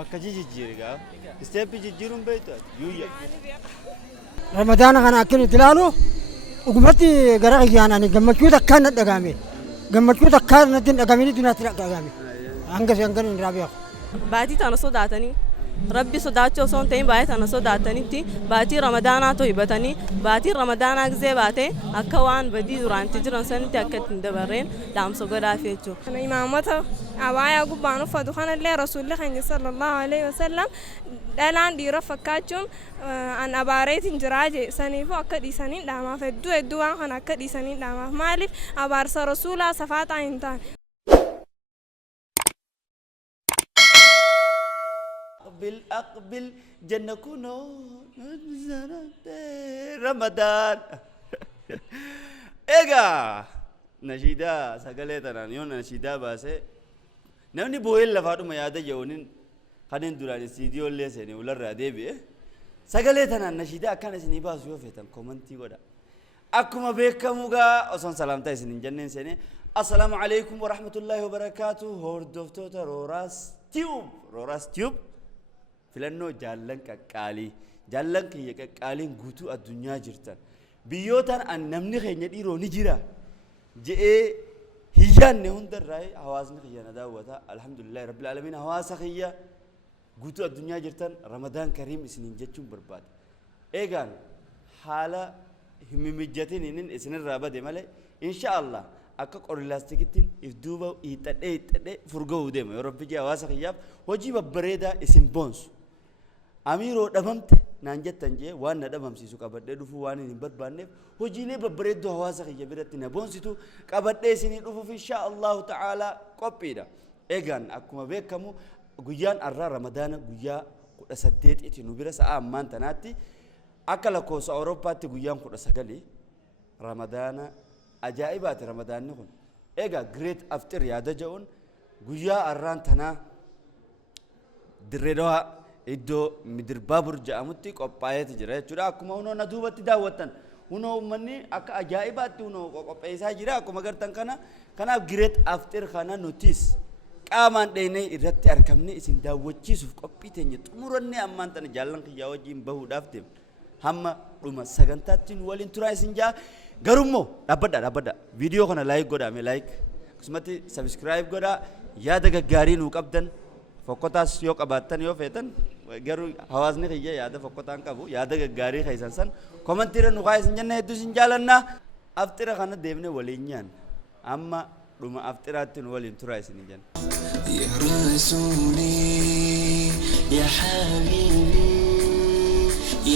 bakka jijjiirgaa isteeppi jijjiiruun beektu yuuyya. Ramadaana kana akkin itti ilaalu dhugumatti gara qiyyaan ani gammachuu takkaan na dhagahame gammachuu takkaan natti hin dhagahamini dunaatti dhagahame hanga hin raabiyaku. Baatii tana sodaatanii rabbi sodaachuu osoo hin ta'in baay'ee tana sodaatanitti baatii ramadaanaa hibatanii baatii ramadaanaa gisee baatee akka waan badii duraanti jiran sanitti akka ittiin dabarreen dhaamsa godhaaf jechuudha. Imaamota abaayaa gubbaan uffatu kanallee rasuulli keenya sallallahu alaihi wasallam dhalaan dhiira fakkaachuun an abaareetiin jiraa jee saniifuu akka dhiisaniin dhaamaaf hedduu waan kana akka dhiisaniin dhaamaaf maaliif abaarsa rasuulaa safaaxaa hin taane. أقبل جنة كنو رمضان إيجا نشيدا سجلتنا نيون نشيدا بس نمني بويل لفاتو ما يادا يونين خدين دوران استديو اللي سني ولا رادي بيه سجلتنا نشيدا كان سني باس يوفتن كومنتي ودا أكما بيكموغا أصلا سلام تايسين جنين سني السلام عليكم ورحمة الله وبركاته هوردوفتو روراس تيوب filannoo jaallan kiyya qaqqaaliin guutuu addunyaa jirtan biyyootaan an namni keenya dhiiroo ni jira je'ee hiyyaanne hundarraa hawaasni kiyya na daawwata alhamdulillahi rabbil aalamiin hawaasa kiyya guutuu addunyaa jirtan ramadaan kariim isiniin jechuun barbaada eegaan haala himimijjatiniin isinirraa bade malee inshaallah akka qorri laastikittiin if duuba hiixadhee furga'uu deema yoo rabbi jee hawaasa kiyyaaf hojii babbareedaa isin boonsu amiroo dhabamte naan jettan jee waan na dhabamsiisu qabadhee dhufuu waan hin barbaanneef hojiilee babbareeddoo hawaasa kiyya biratti na boonsitu qabadhee isinii dhufuuf insha Allahu ta'aalaa qophiidha eegaan akkuma beekamu guyyaan arraa ramadaana guyyaa 18 nu bira sa'a ammaan tanaatti akka lakkoofsa Awurooppaatti guyyaan 19 ramadaana ajaa'ibaati ramadaanni kun eegaa great after yaada jedhuun guyyaa arraan tanaa dirreedawaa iddoo midir baabur jedhamutti qophaa'eeti jira jechuudha akkuma hunoo na duubatti daawwattan hunoo uummanni akka ajaa'ibaatti hunoo qopheessaa jira akkuma gartan kana kanaaf great after kana nutis qaamaan dheenee irratti argamne isin daawwachiisuuf qophii teenya xumuranne ammaan tana jaallan kiyyaa wajjin bahuudhaaf deemna hamma dhuma sagantaattiin waliin turaa isin jaa garummoo dhaabbadha viidiyoo kana laayik godhaame laayik akkasumatti sabskiraayib godhaa yaada gaggaarii nuu qabdan fokkotaas yoo qabaattan yoo feetan garuu hawaasni kiyya yaada fokkotaan qabu yaada gaggaarii keessan san komantiirra nu kaa'e isin jenna hedduu isin jaalannaa aftira kana deemne waliin nyaan amma dhuma aftiraatti nu waliin turaa isin jenna. Ya Rasuuli ya Habibi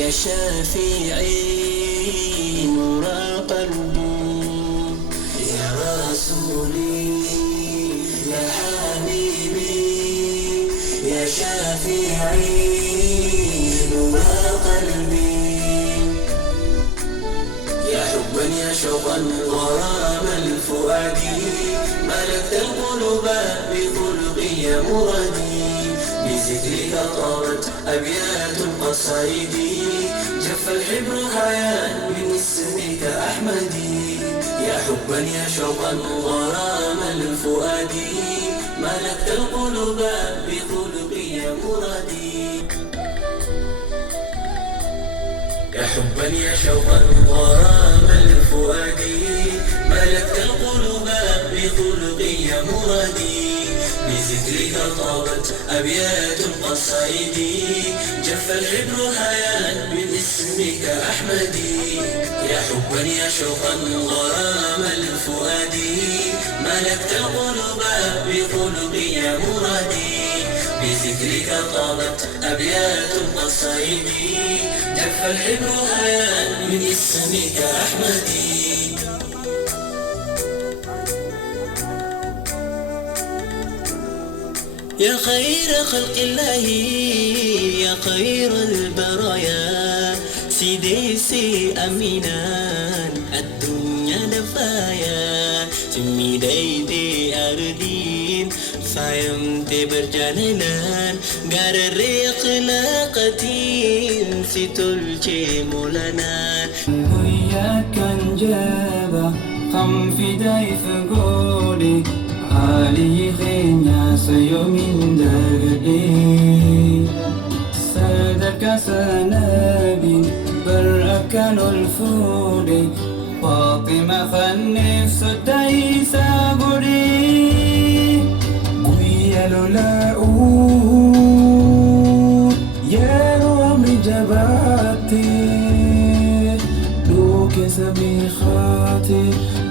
ya Shafi'i نور قلبي يا رسولي يا حبيبي يا شافعي نور قلبي يا حبا يا شوقا غرام الفؤاد ملكت القلوب بخلق يا مرادي بذكرك طارت أبيات القصائد جف الحبر حياء من اسمك أحمدي يا حبا يا شوقا غرام الفؤاد ملكت القلوب بخلق يا مرادي يا حبا يا شوقا غرام الفؤاد ملكت القلوب بخلق يا مرادي بذكرك طابت أبيات القصائد جف الحبر حياء من اسمك أحمدي يا حبا يا شوقا غرام الفؤاد ملكت القلوب بخلق يا مرادي بذكرك طابت أبيات القصائد جف الحبر حياء من اسمك أحمدي يا خير خلق الله يا خير البرايا سيدي أمينا الدنيا دفايا تمي ديدي أردين فايم تبرجانان غار الريق لاقتين ستلجي مولانان وياك نجابة قم في دايف قولي علي خينيا سيومين دردين سناب برأكن الفود فاطمة خنف سدي سابري قوية لولاؤ يا روم جباتي دوك سبيخاتي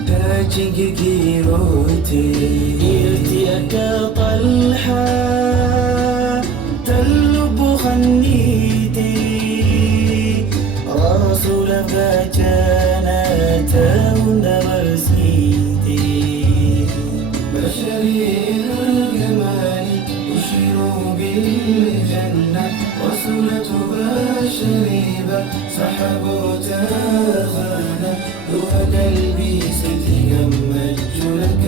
داجي جيروتي إرتيك طلحة تلب خنيتي رسول فجانا تون ورسيتي بشري الجمال أشير بالجنة وسنة بشريبة سحبوا تاخانا روح قلبي ستجمج لك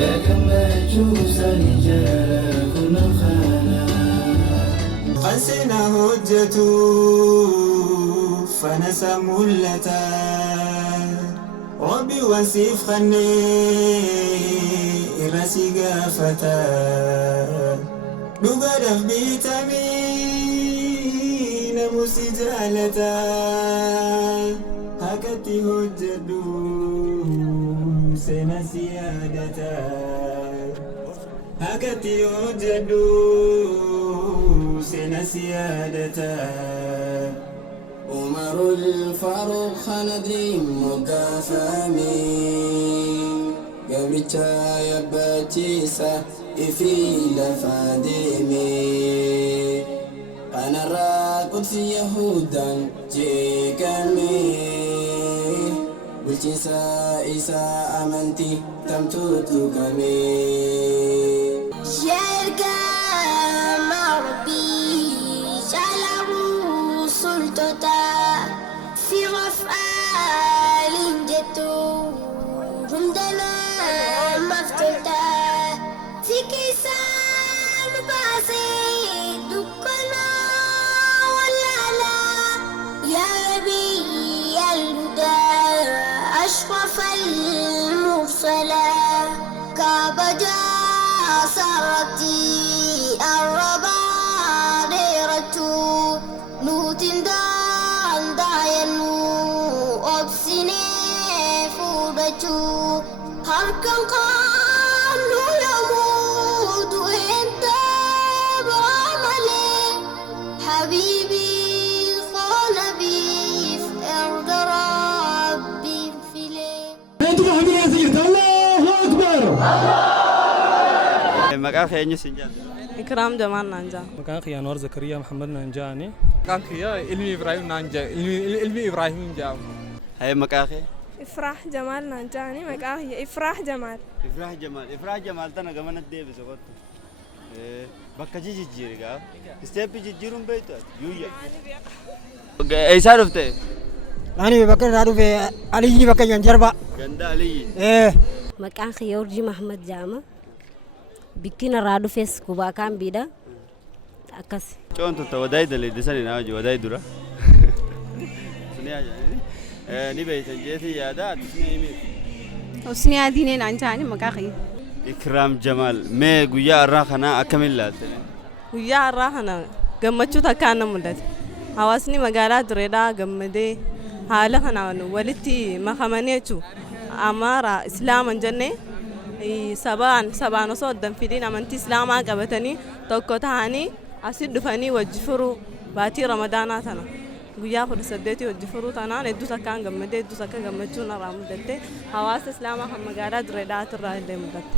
يا جمج سنجارة كن خانا قسنا هجته فنسى ملتا ربي وسيف خني رسي قافتا نقرف بيتامين مسجالتا هكتي هجدو سنة سيادتا هكتي هجدو سنة سيادتا عمر الفاروق خندري مقافامي قبل يبتيسا في لفاديمي أنا راقد في يهودا جيكامي بلتيسا إيسا أمنتي تمتوتو كامي شركة مع ربي شعله سلطتا في مفعال جتو جندنا مفتوتا في كيسان باسي دكنا ولا لا يا نبي الهدى أشرف المرسلا كابجا سرتي الربا غيرتو نوتين دان داينو أبسيني فودتو هركن قامنو يموت وانت بعملي حبيبي خالبي في أرض ربي في ليل الله أكبر مقام خياني سنجان إكرام جمال نانجا مكان خي أنور زكريا محمد نانجاني كان خيا علمي إبراهيم نانجا علمي إبراهيم نانجا هاي مقام خي إفراح جمال نانجاني مقاهي إفراح جمال إفراح جمال تنا كمان الديب سقط بكا جي جيري ستيب جيرون بيتو يويا إيش عرفته أنا بكر نادو في علي بكر ينجربا جندا علي إيه Maqaan kiyya Urjii Mahammad Jaama. Bikkiin irraa dhufes Kubaa Kaambiidha. Akkas. Coontu ta'u wadaay daleedde sani naa hojii wadaay dura. Suni ajaa'ibni ni beeytan jeetii yaada addisni himee. Husni adiinee naan jaani maqaa kiyya. Ikraam Jamaal mee guyyaa irraa kanaa akkamiin laalte? guyyaa irraa kana gammachuu takkaan na mul'ate. Hawaasni magaalaa Direedhaa gammadee haala kanaan walitti makamanii jechuudha. Amaara Islaaman jennee sabaan osoo addan fidiin amantii Islaamaa qabatanii tokko ta'anii asii dhufanii wajji furuu baatii Ramadaanaa tana guyyaa 18 wajji furuu tanaan hedduu takkaan gammadee hedduu takka gammachuun irraa mul'atte hawaasa Islaamaa kan magaalaa Direedhaatti irraa illee mul'atte.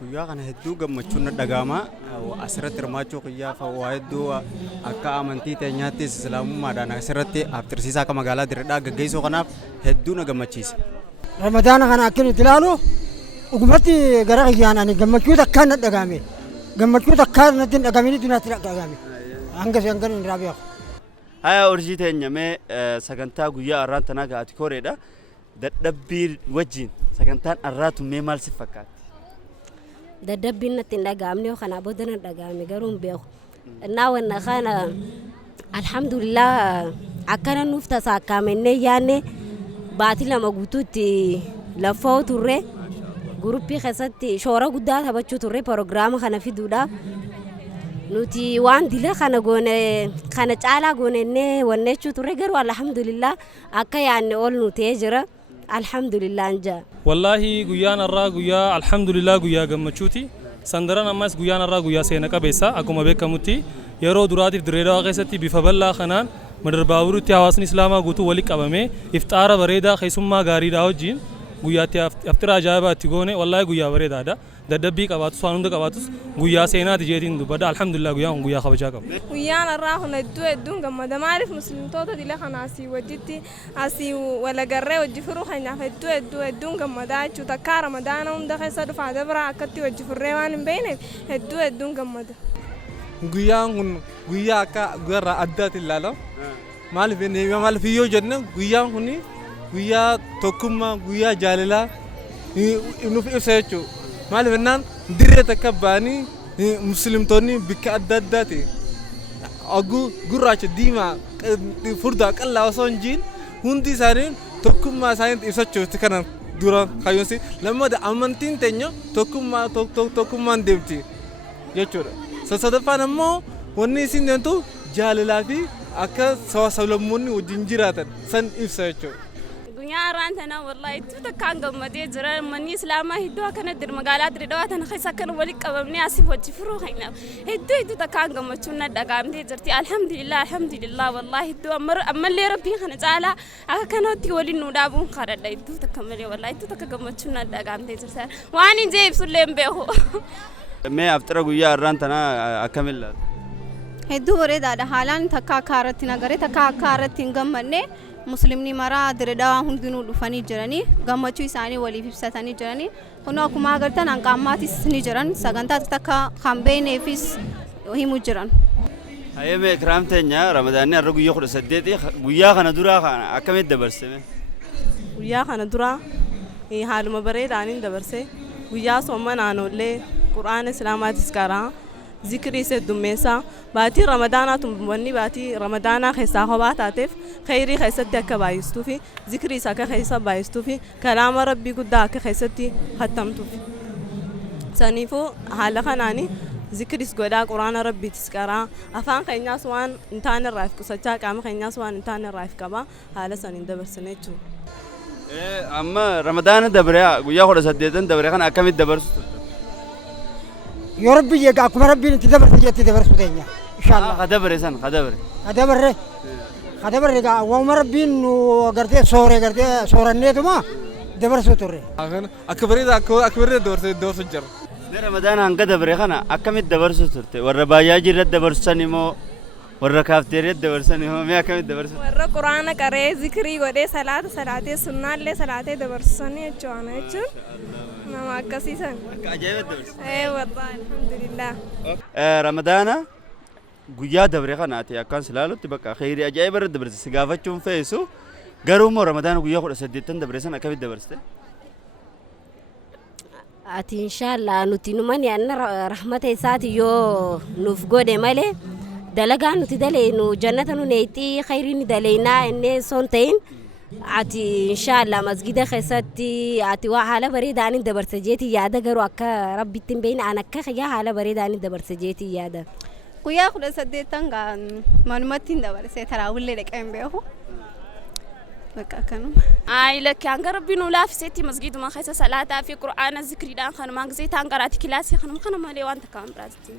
Guyyaa kana hedduu gammachuun na dhaga'ama asirratti hirmaachuu kiyyaaf waa hedduu akka amantii teenyaattis islaamummaadhaan asirratti aftirsiisaa akka magaalaa Direedhaa gaggeessuu kanaaf hedduu na gammachiisa. Ramadaana kana akkanatti ilaalu dhugumatti gara kiyyaan ani gammachuu takkaan na dhaga'ame gammachuu takkaan natti hin dhagamin dunaatti dhaga'ame hanga sangan hin raabeeku. Haya urjii teenya mee sagantaa guyyaa arraan tanaa gaati koreedha dadhabbii wajjin sagantaan arraatu mee maal si fakkaata? Dadhabbiin natti hin dhaga'amne yoo kanaa booda na dhaga'ame garuu hin beeku. Innaa wanna kana alhamdulillah akkana nuuf tasaakkaamennee yaanne baatii lama guutuutti lafoo turre guruppii keessatti shoora guddaa taphachuu turre proogiraama kana fiduudhaaf nuti waan dila kana goone kana caalaa goonenne wanneechuu turre garuu alhamdulillah akka yaanne ol nutee jira alhamdulillah anja wallahi guyyaan irraa guyyaa alhamdulillah guyyaa gammachuuti sandaran ammas guyyaan irraa guyyaa seena qabeessa akkuma beekamutti yeroo duraatiif Dirreedawaa keessatti bifa bal'aa kanaan madar baaburutti hawaasni islaamaa guutuu walitti qabamee iftaara bareedaa keessummaa gaariidhaa wajjin guyyaatti aftira ajaa'ibaatti goone wallahi guyyaa bareedaadha dadhabbii qabaatus waan hunda qabaatus guyyaa seenaati jeetiin dubbadha alhamdulillah guyyaan guyyaa kabajaa qabu guyyaan irraa kun hedduun gammada maaliif muslimtoota dila kana asii wajjitti asii walagarree wajji firuu keenyaaf hedduun gammadaa jechuudha takkaa ramadaana hunda keessa dhufaa dabraa akkatti wajji firree waan hin beekneef hedduun gammada. Guyyaan kun guyyaa akka guyyaa addaatti ilaala. Maaliif yoo jenne guyyaan kun guyyaa tokkummaa guyyaa jaalalaa nuuf ibsa jechuudha. Maaliif jennaan dirree takka ba'anii muslimtoonni bikka adda addaati. Gurraacha diimaa furdaa qal'aa osoo hin jiin hundi isaanii tokkummaa isaanii ibsachuuti kana dura kaayyoonsi lammaadha amantiin teenya tokkummaan deemti jechuudha. Sadaffaan ammoo wanni isin deemtu jaalalaa fi akka sablammoonni wajjin jiraatan san ibsa jechuudha. Guyyaa irraan tana wallahi itti takkaan gammadee jira manni islaamaa hedduu akkana magaalaa Dirreedawaa tana keessa akkana walitti qabamnee asii wajji firuu keenyaaf hedduu takkaan gammachuun na dhagaamtee jirti alhamdulillah wallahi hedduu ammallee rabbiin kana caalaa akka kanatti waliin nu dhaabuun kadhadha hedduu takka malee wallahi hedduu takka gammachuun na dhagaamtee jirti waan hin jee ibsullee hin beeku. Mee aftira guyyaa irraan tana akkamiin laata? Hedduu bareedaadha haalaan takka akka irratti nagaree takka akka irratti hin gammanne muslimni maraa Dirreedawaa hundinuu dhufanii jiranii gammachuu isaanii waliif ibsatanii jiranii kun akkuma agartan hanqaamaatis ni jiran sagantaa takka kan beekneefis himu jiran. Hayyee Ikraam teenya ramadaanni har'a guyyaa 18 guyyaa kana duraa akkamitti dabarsame? Guyyaa kana duraa haaluma bareedaanin dabarse guyyaa sooma naanollee Qur'aana Islaamaatis qaraa zikrii seddummeessaa baatii ramadaanaa tumbanni baatii ramadaanaa keessaa kophaa taateef khayrii keessatti akka baay'istuu fi zikriis akka keessa baay'istuu fi kalaama rabbii guddaa akka keessatti hattamtuuf saniifuu haala kanaani zikriis godhaa Qur'aana rabbiitis qaraa afaan keenyaas waan hin taane irraaf qusachaa qaama keenyaas waan hin taane irraaf qabaa haala saniin dabarsine jechuudha. Amma ramadaana dabree guyyaa 18 dabree kana akkamitti dabarsu? يا ربي يقعكم ربي انت دبر تجي تدبر سودينيا ان شاء الله خدبر قا وما ربي انه قرتي صورنيتو ما دبر سوتوري أكبر دور سجر رمضان هنگا دبر خنا أكمل دبر سوتورتي ورا باياجي رد دبر سنيمو ورا كافتيريا دبر سنيمو ما أكمل دبر ورا قرآن كره ذكري ودي صلاة سنة له صلاة دبر سني أجوانا أجور ما كسيسن. عجيب الدرس. والله الحمد لله. رمضان guyyaa dabre kanaati akkaan silaalu tibaka khayri ajaa'iba irratti dabarse sigaafachuun feesu garuu moo ramadaana guyyaa 18 dabre san akkamitti dabarsite? Ati inshallah nuti numani anna rahmata isaati yoo nuuf godhe malee dalagaa nuti daleenu jannata nu neeyti khayri ni daleena inni son ta'in ati inshallah masgida keessatti ati waa haala bareedaan dabarse jeeti yaada garuu akka rabbitti hin beekne an akka yaa haala bareedaan dabarse jeeti yaada. Guyyaa 18 gaan manumatti dabarsee taraawillee dhaqeen beeku. Bakka kanuma. Laki hanga rabbi nu laafsetti masgiduma keessa salaataa fi qur'aana zikriidhaan kanuma gisee taangaraati kilaasii kanuma kana malee waan takka hin biraatti.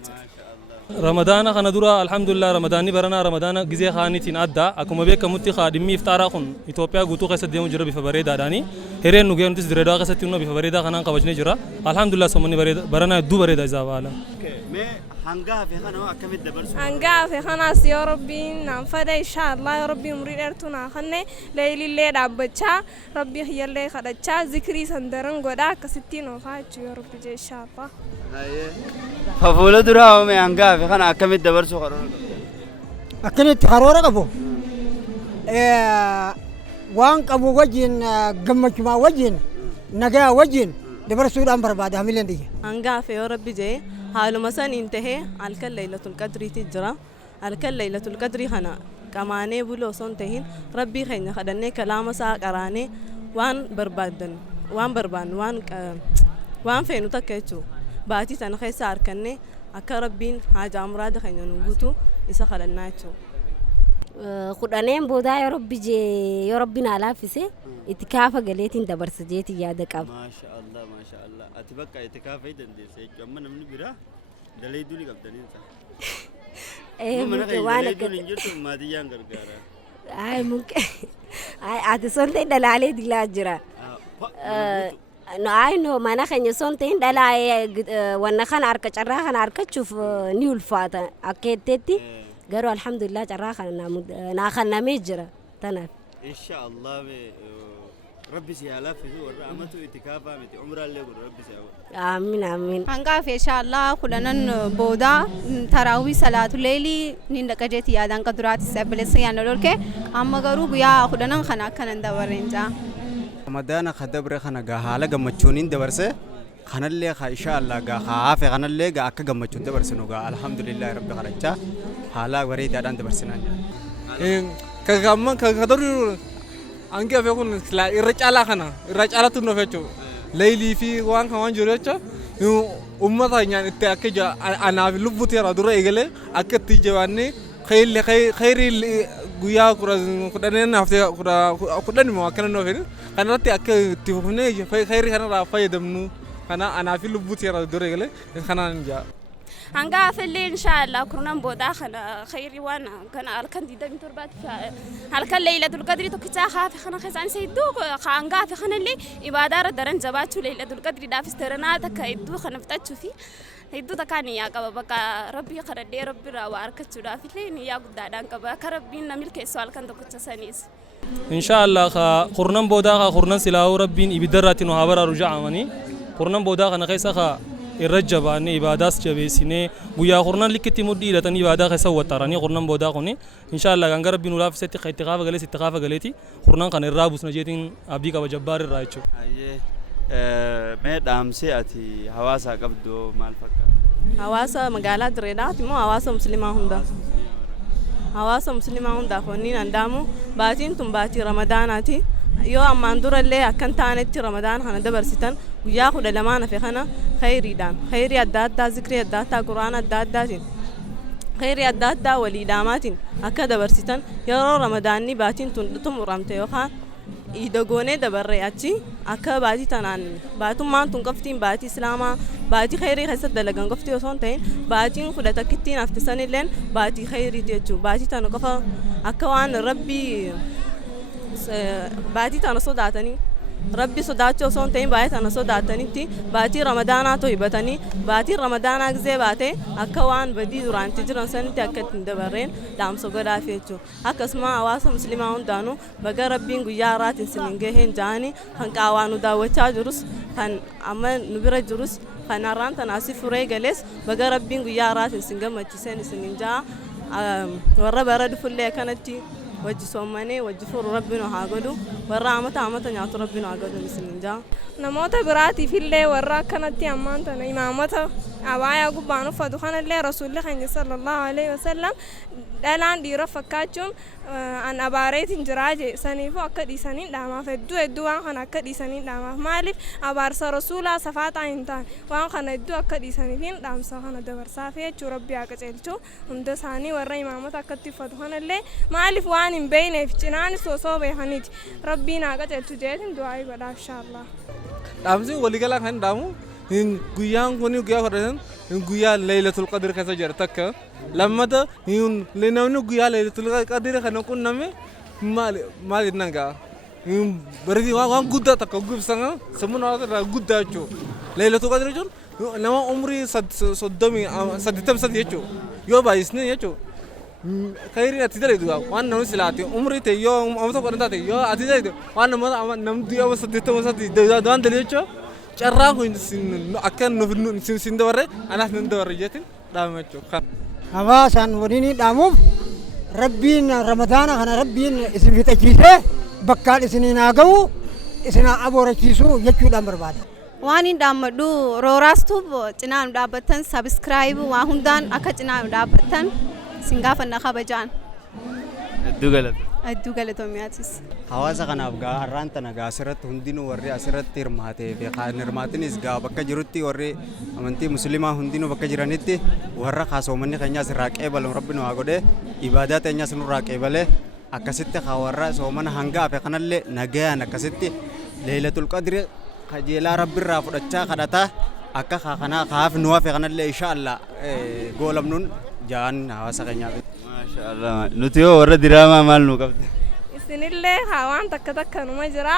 Ramadaana kana dura alhamdulillah ramadaanni baranaa ramadaana gisee khaanitiin adda akkuma beekamutti khaadimmi iftaaraa kun Itoophiyaa guutuu keessatti deemu jira bifa bareedaadhaani. Hireen nu geenutis Dirreedawaa keessatti immoo bifa bareedaa kanaan kabajnee jira. Alhamdulillah sommanni baranaa hedduu bareeda isaa baala. هنگاه في خنا أكمل دبرس. هنگاه في خنا يا ربي نفدا إن شاء الله يا ربي مريد أرتونا خنّي ليلي ليل أبتشا ربي هي اللي خدتشا ذكري سندرن قدا كستين وفاج يا ربي إن شاء الله. ففولو دراهم هنگاه في خنا أكمل دبرس وخرور. أكمل تخرور كبو. وان كبو وجين جمّك ما وجين نجا وجين دبرسود أمبر بعد هميلين دي. هنگاه في يا ربي جاي. حالو مثلا انتهى على ليلة القدر تجرى على ليلة القدر هنا كمانه بلو صون تهين ربي خينا خدني كلام سا قراني وان بربادن وان بربان وان فينو تكيتشو باتي تنخي سار كني akka rabbiin haajaa muraada keenya nu guutu isa kadhannaa jechuudha. Kudhaneen boodaa yoo rabbi naa laaffise itikaafa galeetiin dabarsa jeetii yaada qaba. Maashaallah maashaallah ati bakka itikaafa dandeessa jechuudha amma namni biraa daleeduu ni qabdanii ta'a. Mana kan daleeduun hin jirtu maatiyyaan gargaara. Ay mungkin ati sonte dalaalee dilaa jira. No mana keenya sonte dalaa wanna kana harka carraa kana harkachuuf ni ulfaata akkeetteetti. قالوا الحمد لله جراخ ناخذنا ميجرة تناف إن شاء الله ربي سيالا في زور رحمته اتكافا متي عمر اللي يقول ربي سيالا آمين آمين هنقاف إن شاء الله كلنا بودا تراوي صلاة الليل نندك جتي هذا قدرات السبب لسيان لورك أما قالوا يا كلنا خنا كنا ندورين جا رمضان خدبر خنا جهالة جمتشونين دورسه خنا اللي إن شاء الله جهاف خنا اللي جا أك جمتشون دورسنو جا الحمد لله رب خرجة حالا وريد أدان دبرسنا. كعمّا كقدر أنك أفكون لا الرجال خنا الرجال تنو فتشو ليلي في وان كمان جريتشا أمة ثانية إتأكد أنا في لبوتي رادورة إيجله أكيد تيجواني خير غيا كودانين نافته كوداني ما كنا نوفين كنا تأكد تفهمني خير خنا رافع دمنو أنا في لبوتي رادورة إيجله خنا نجا. هنقا في الليل إن شاء الله كرنا بوداخل خيري وانا كان أركان دي دم تربات هالكان ليلة القدر تكتا خاف خنا خزان سيدوك خانقا في خنا اللي إبادار درن جباتو ليلة القدر دافس ترناتك يدو خنا فتاتشو في يدو تكاني يا كبا بكا ربي خردي ربي راو أركتشو دافي لين يا قدادان كبا كربين نملك سوال كان تكتا سانيس إن شاء الله خورنا بوداخ خورنا سلاو ربين إبدرات نهابر رجع مني خورنا بوداخ نخيسا الرجباني إبادات جبيسينه ويا خورنا لكتي مدي لتني إبادات خسوا تراني خورنا بوداخوني إن شاء الله كان قرب بنولاف ستة اتقافة قلت اتقافة قلتي خورنا كان الرابوس نجيتين أبيك وجبار الرايتشو. ما دام سيأتي هواسا قبضو مال فكر. هواسا مقالات ريدات مو هواسا مسلمة هندا. هواسا مسلمة هندا فنين عندامو باتين تم باتي رمضاناتي. يو أماندور اللي أكن تانت رمضان خنا دبرسيتن وياخد لمانا في خنا خيري دان خيري الدات دا ذكري الدات دا قرآن الدات داتين خيري الدات دا ولي داماتين أكا دبرسيتن يرو رمضاني باتين تم رمتي يوخان إيدغوني دبرياتي أكا باتي تنان باتو ما تنقفتين باتي إسلاما باتي خيري خسد دلقان قفتي وصونتين باتين خدتا كتين أفتساني لين باتي خيري تيجو باتي تنقفا أكا وان ربي باتي تانا صداتني ربي صداتشو صون تين باتي تانا صداتني تي باتي رمضانا تو يبتني باتي رمضانا غزي باتي أكوان بدي دوران تجران سنتي أكت ندبرين دام سوغدا فيتشو أكسما أواسا مسلمان دانو بقى ربي نغيارات سننجهين جاني هنك أوانو داوچا جروس هن أما نبرا جروس هناران تناسي فري جلس بقى ربي نغيارات سنجم تسين سننجا ورا برد فلي كانتي وجه سومني وجه فور ربنا هاقدو ورا عمتا نياتو ربنا هاقدو مسلمين نموت براتي في الليل ورا كانت أمانتنا إمامتها أوايا قبانو فدخان الليل رسول الله صلى الله عليه وسلم دلان دي رفكاتهم أن أباريت انجراجي سنيفو أكدي سنين داما فدو وان خان أكدي سنين داما مالف أبارس رسولا صفات عينتان وان خان ادو أكدي سنين دام سخان دبر صافية چو ربي أكتلتو هم ثاني ورا إمامتها أكدي فدخان الليل مالف وان بين في جنان سوسو بيهانيت ربنا أكتلتو جيتن دعاي بدا إن شاء الله دامسي ولي قال لك دامو إن قيان كوني قيا فرزن إن قيا ليلة القدر كذا جرتك لما ده إن لناونو قيا ليلة القدر خنا كنا نمي ما لناقا إن بردي وان قدّا تكوّب سنة سمون هذا قدّا جو ليلة القدر جون نما عمري صدّمي صدّتم صدّيتشو يو بايسني يتشو خيري أتيجي لدوا وان نمو سلاتي عمري تي يو أمسك قرنتا تي يو أتيجي لدوا وان نم ديا وصدّتم صدّي دوان دليتشو شرّاه إن أكن نفن سندورة أنا سندورة جاتين دامتشو هواسان وريني داموف ربين رمضان خنا ربين اسم في تجيسه بكال اسنين آجو اسنا أبو رجيسو يجوا دامر بعد وانين دامدو روراستوب جنام دابتن سبسكرايب وهندان أكا جنام دابتن سنغافن نخبجان الدوغلة مياتيس hawaasa kanaaf gaa har'aan tana gaa asirratti hundinuu warri asirratti hirmaatee fi kan hirmaatinis gaa bakka jirutti warri amantii musliimaa hundinuu bakka jiranitti warra kaasoomanni keenyaas irraa qeebalu rabbi nu haa godhe ibaadaa teenyaas nurraa qeebale akkasitti haa warra soomana hanga hafe kanallee nagayaan akkasitti leelatul qadri kajeelaa rabbiirraa fudhachaa kadhataa akka kanaa kaaf nu hafe kanallee inshaallah goolamnuun jaan hawaasa keenyaaf. Maashaallah nuti yoo warra diraamaa maal nu qabda? Isinillee waan takka takka numa jira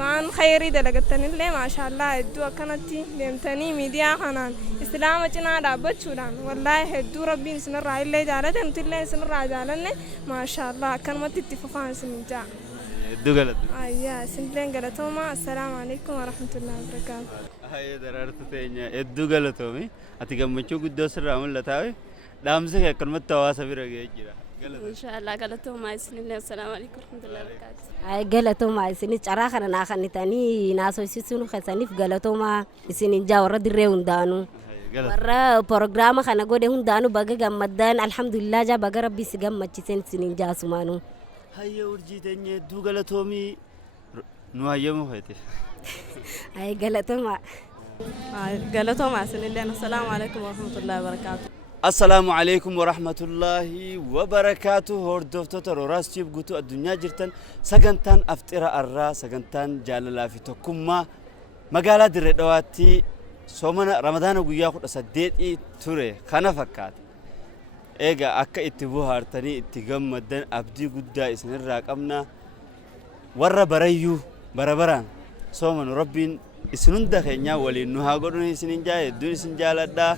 waan khayrii dalagattanillee maashaallah hedduu akkanatti deemtanii miidiyaa kanaan islaama cinaa dhaabbachuudhaan wallaahi hedduu rabbiin isinirraa illee jaalate nutillee isinirraa jaalanne maashaallah akkanumatti itti fufaan isin jaa. Hedduu galatoomaa. Ayyaa isinillee galatoomaa. Assalaamu alaikum warahmatullahi wabarakaatuh. Hayyee daraartuu teenya hedduu galatoomi ati gammachuu guddoo sirraa mul'ataa dhaamsa kee akkanumatti hawaasa bira ga'ee jira. Inshallah galatoomaa isinillee assalaamu alaikum warahmatullahi wabarakaatuh. Ay galatoomaa isin caraa kana naa kannitanii naasofsiisuun keessaniif galatoomaa isin jaa warra dirree hundaanu. Warra prograama kana godhe hundaanu baga gammaddan alhamdulillah jaa baga rabbi si gammachisen isin jaa sumaanu. Hayyee urjii teenya hedduu galatoomii nu hayyamu feete. Ay galatoomaa. Galatoomaa isinillee assalaamu alaikum warahmatullahi wabarakaatuh. Assalamu alaikum warahmatullahi wabarakatuh. Hordoftoota Rooraas Tiib guutuu addunyaa jirtan sagantaan aftira arraa sagantaan jaalalaa fi tokkummaa magaalaa Dirree Dhawaatti soomana Ramadaana guyyaa 18 ture kana fakkaata. Egaa akka itti bohaartanii itti gammaddan abdii guddaa isinirraa qabna. Warra barayyuu barabaraan soomanu rabbiin isin hunda keenyaa waliin nu haa godhun isinin jaa hedduun isin jaaladhaa.